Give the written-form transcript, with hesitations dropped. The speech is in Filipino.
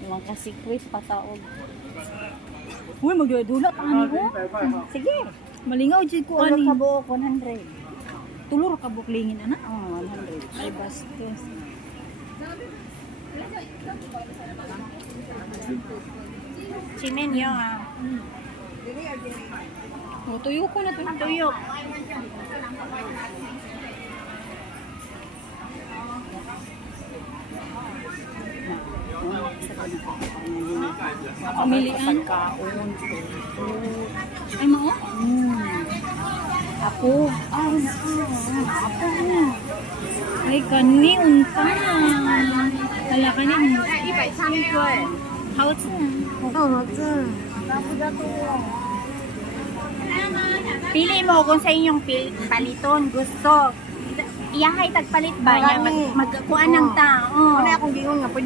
Mga ka-secret pataog. Uy, magdudulot ang ani ko. Sige. Malingaw jud ko Tulor ani. ka buok 100. Tulor ka buklingin ana. Oh, 100. Ay bastos. Chinin niya. O tuyo ko na to. Tuyok. Pamilian. Pagkaon. Ay mao. Ako. Ay, ako. Ay kani unta. Hala kani. 130块。好吃啊。Pili mo kung sa inyong paliton gusto. Iyahay tagpalit ba niya? Magkuan ng tao. Wala akong gingon nga, pwede